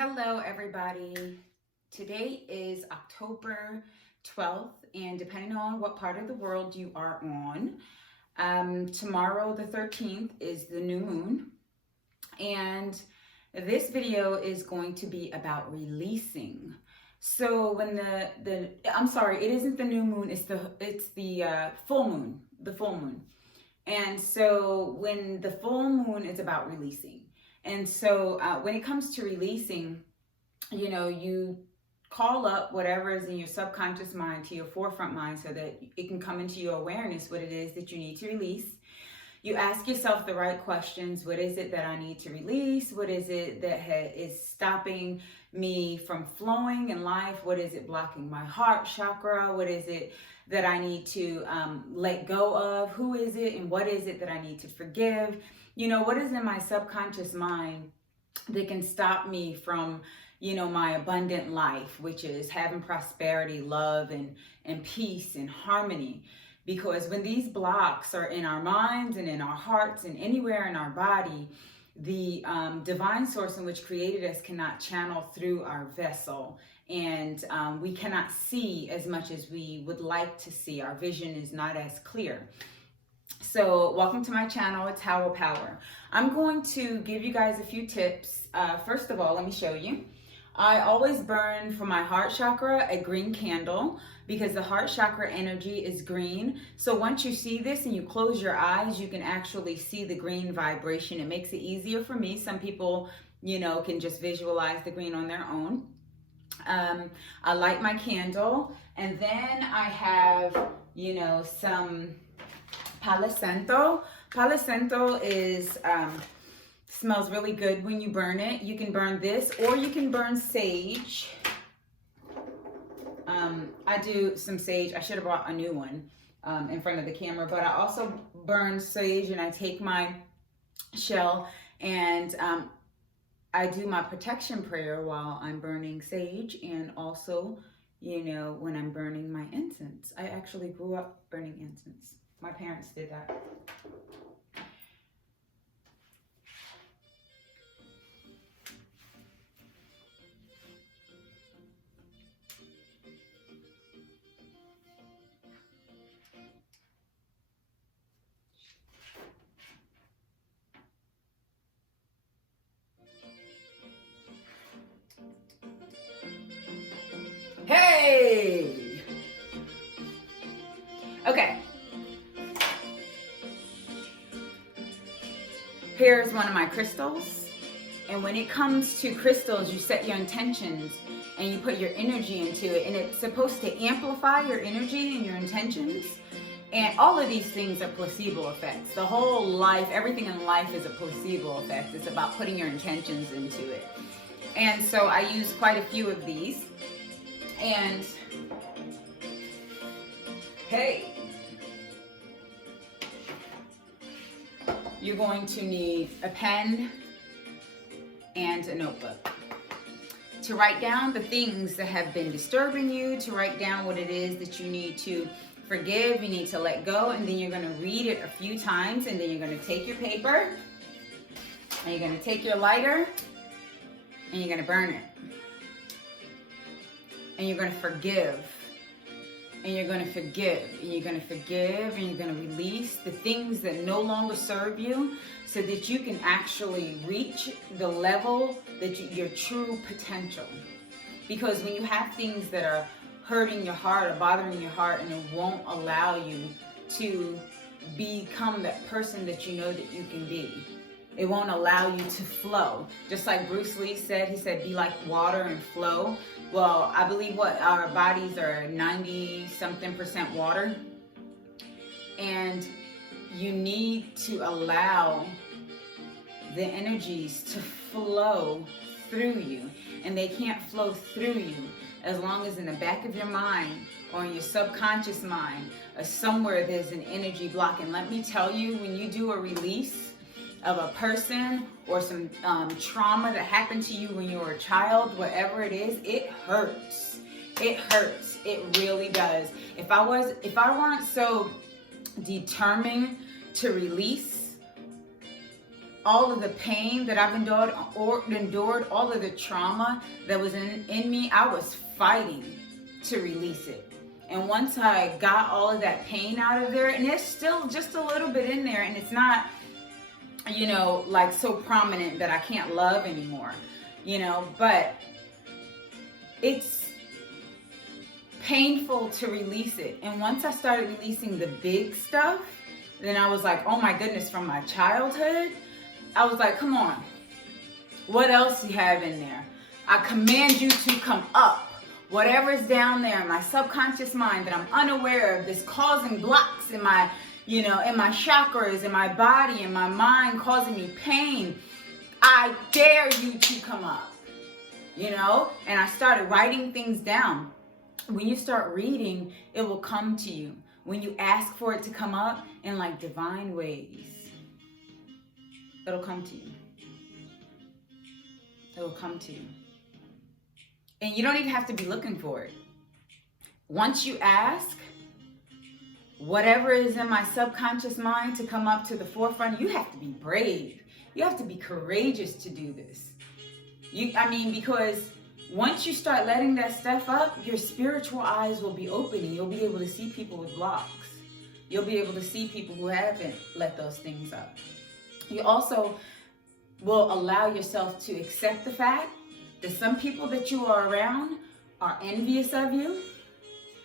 Hello, everybody. Today is October 12th, and depending on what part of the world you are on, tomorrow, the 13th, is the new moon. And this video is going to be about releasing. So when I'm sorry, it isn't the new moon, it's the full moon, the full moon. And so when the full moon is about releasing. And so when it comes to releasing, you call up whatever is in your subconscious mind to your forefront mind so that it can come into your awareness what it is that you need to release. You ask yourself the right questions. What is it that I need to release? What is it that is stopping me from flowing in life? What is it blocking my heart chakra? What is it that I need to let go of? Who is it and what is it that I need to forgive? What is in my subconscious mind that can stop me from, my abundant life, which is having prosperity, love, and peace and harmony. Because when these blocks are in our minds and in our hearts and anywhere in our body, the divine source in which created us cannot channel through our vessel. And we cannot see as much as we would like to see. Our vision is not as clear. So welcome to my channel. It's Howl Power. I'm going to give you guys a few tips. First of all, let me show you. I always burn for my heart chakra a green candle because the heart chakra energy is green. So once you see this and you close your eyes, you can actually see the green vibration. It makes it easier for me. Some people, can just visualize the green on their own. I light my candle, and then I have, some Palo Santo. Palo Santo is smells really good when you burn it. You can burn this, or you can burn sage. I do some sage. I should have brought a new one in front of the camera, but I also burn sage, and I take my shell and I do my protection prayer while I'm burning sage, and also, when I'm burning my incense. I actually grew up burning incense. My parents did that. Hey! Okay. Here's one of my crystals. And when it comes to crystals, you set your intentions and you put your energy into it. And it's supposed to amplify your energy and your intentions. And all of these things are placebo effects. The whole life, everything in life is a placebo effect. It's about putting your intentions into it. And so I use quite a few of these. And hey, you're going to need a pen and a notebook to write down the things that have been disturbing you, to write down what it is that you need to forgive, you need to let go, and then you're going to read it a few times, and then you're going to take your paper, and you're going to take your lighter, and you're going to burn it. And you're going to forgive, and you're going to forgive, and you're going to forgive, and you're going to release the things that no longer serve you so that you can actually reach the level that your true potential. Because when you have things that are hurting your heart or bothering your heart, and it won't allow you to become that person that you know that you can be. It won't allow you to flow. Just like Bruce Lee said, he said, be like water and flow. Well, I believe what our bodies are 90-something% water. And you need to allow the energies to flow through you. And they can't flow through you as long as in the back of your mind or in your subconscious mind or somewhere there's an energy block. And let me tell you, when you do a release of a person or some trauma that happened to you when you were a child, whatever it is, it hurts. It hurts. It really does. If I weren't so determined to release all of the pain that I've endured, all of the trauma that was in me, I was fighting to release it. And once I got all of that pain out of there, and there's still just a little bit in there, and it's not, like so prominent that I can't love anymore, but it's painful to release it. And once I started releasing the big stuff, then I was like, oh my goodness, from my childhood, I was like, come on, what else do you have in there? I command you to come up. Whatever's down there in my subconscious mind that I'm unaware of, that's causing blocks in my, in my chakras, in my body, in my mind, causing me pain, I dare you to come up, And I started writing things down. When you start reading, it will come to you. When you ask for it to come up in like divine ways, it'll come to you. It'll come to you. And you don't even have to be looking for it. Once you ask, whatever is in my subconscious mind to come up to the forefront, you have to be brave. You have to be courageous to do this. Because once you start letting that stuff up, your spiritual eyes will be open and you'll be able to see people with blocks. You'll be able to see people who haven't let those things up. You also will allow yourself to accept the fact that some people that you are around are envious of you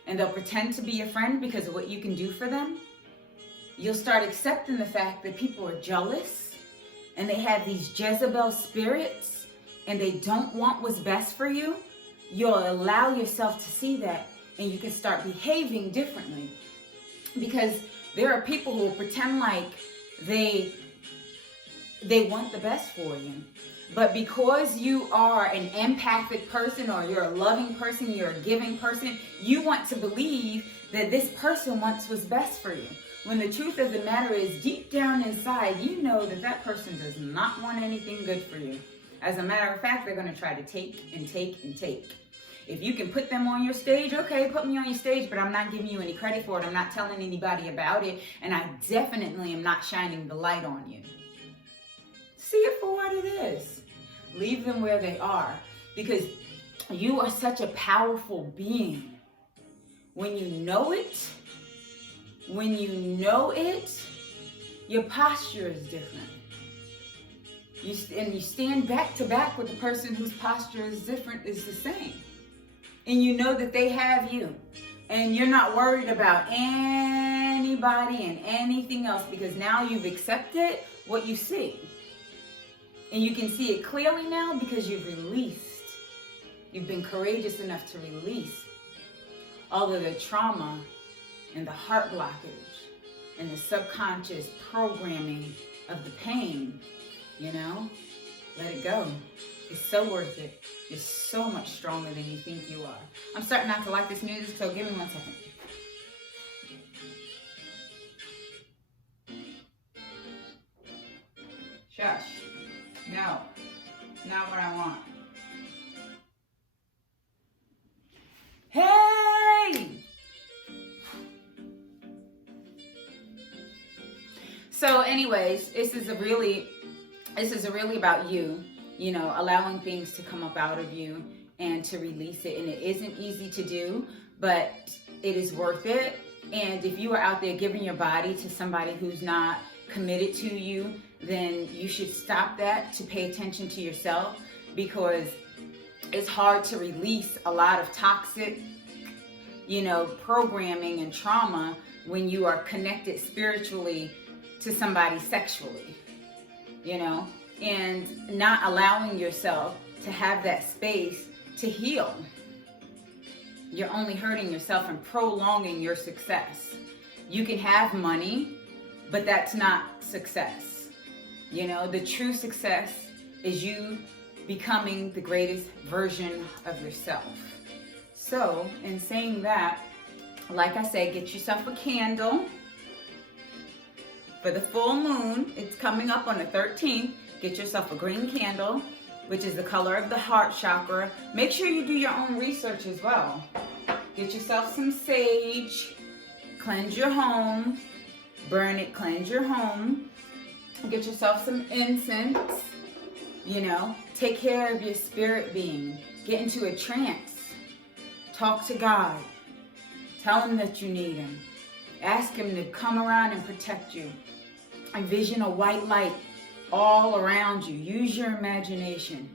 and they'll pretend to be your friend because of what you can do for them. You'll start accepting the fact that people are jealous and they have these Jezebel spirits and they don't want what's best for you. You'll allow yourself to see that and you can start behaving differently. Because there are people who will pretend like they want the best for you. But because you are an empathic person or you're a loving person, you're a giving person, you want to believe that this person wants what's best for you. When the truth of the matter is, deep down inside, you know that that person does not want anything good for you. As a matter of fact, they're going to try to take and take and take. If you can put them on your stage, okay, put me on your stage, but I'm not giving you any credit for it. I'm not telling anybody about it. And I definitely am not shining the light on you. See it for what it is. Leave them where they are. Because you are such a powerful being. When you know it, your posture is different. You stand back to back with the person whose posture is different, is the same. And you know that they have you. And you're not worried about anybody and anything else because now you've accepted what you see. And you can see it clearly now because you've released. You've been courageous enough to release all of the trauma and the heart blockage and the subconscious programming of the pain, Let it go. It's so worth it. You're so much stronger than you think you are. I'm starting not to like this music, so give me 1 second. Shush. No. Not what I want. Hey! So anyways, this is really about you, allowing things to come up out of you and to release it. And it isn't easy to do, but it is worth it. And if you are out there giving your body to somebody who's not committed to you, then you should stop that to pay attention to yourself, because it's hard to release a lot of toxic, programming and trauma when you are connected spiritually to somebody sexually, and not allowing yourself to have that space to heal. You're only hurting yourself and prolonging your success. You can have money, but that's not success. The true success is you becoming the greatest version of yourself. So, in saying that, like I said, get yourself a candle. For the full moon, it's coming up on the 13th. Get yourself a green candle, which is the color of the heart chakra. Make sure you do your own research as well. Get yourself some sage. Cleanse your home. Burn it, cleanse your home. Get yourself some incense. You know, take care of your spirit being. Get into a trance. Talk to God. Tell him that you need him. Ask him to come around and protect you. Envision a white light all around you. Use your imagination.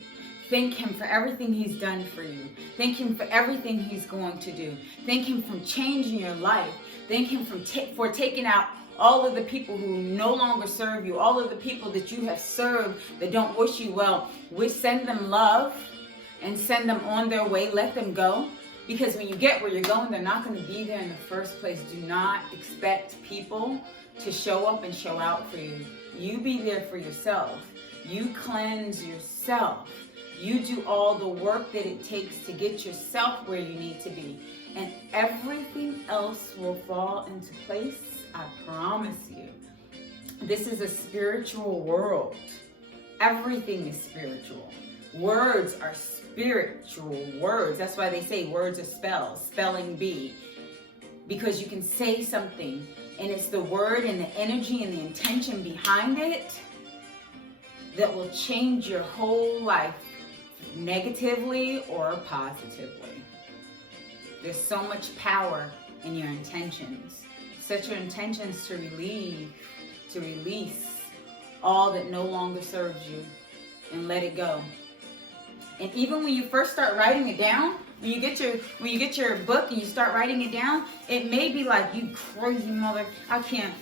Thank him for everything he's done for you. Thank him for everything he's going to do. Thank him for changing your life. Thank him for taking out all of the people who no longer serve you, all of the people that you have served that don't wish you well. We send them love and send them on their way. Let them go. Because when you get where you're going, they're not going to be there in the first place. Do not expect people to show up and show out for you. You be there for yourself. You cleanse yourself. You do all the work that it takes to get yourself where you need to be. And everything else will fall into place. I promise you. This is a spiritual world. Everything is spiritual. Words are spiritual words. That's why they say words are spells, spelling bee. Because you can say something and it's the word and the energy and the intention behind it that will change your whole life, negatively or positively. There's so much power in your intentions. Set your intentions to release all that no longer serves you and let it go. And even when you first start writing it down, when you get your book and you start writing it down, it may be like, you crazy mother, I can't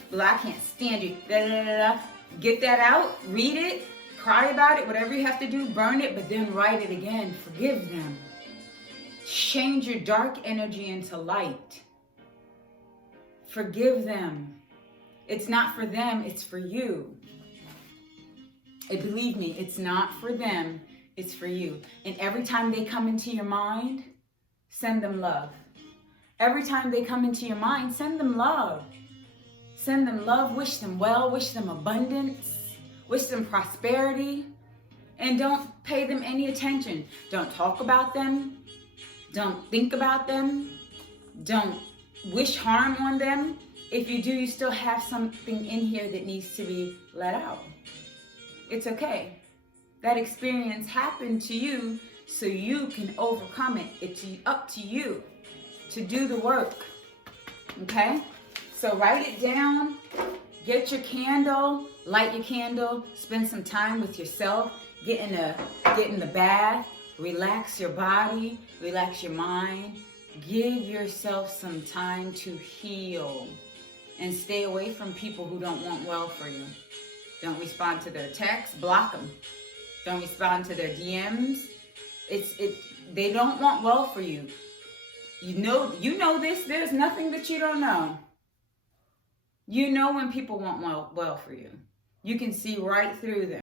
stand you. Da, da, da, da. Get that out, read it, cry about it, whatever you have to do, burn it, but then write it again. Forgive them. Change your dark energy into light. Forgive them. It's not for them, it's for you. And believe me, it's not for them, it's for you. And every time they come into your mind, send them love. Every time they come into your mind, send them love. Send them love, wish them well, wish them abundance, wish them prosperity, and don't pay them any attention. Don't talk about them. Don't think about them. Don't wish harm on them. If you do, you still have something in here that needs to be let out. It's okay. That experience happened to you so you can overcome it. It's up to you to do the work. Okay? So write it down. Get your candle. Light your candle. Spend some time with yourself. Get in the bath. Relax your body. Relax your mind. Give yourself some time to heal. And stay away from people who don't want well for you. Don't respond to their texts. Block them. Don't respond to their DMs. They don't want well for you. You know this. There's nothing that you don't know. You know when people want well for you. You can see right through them.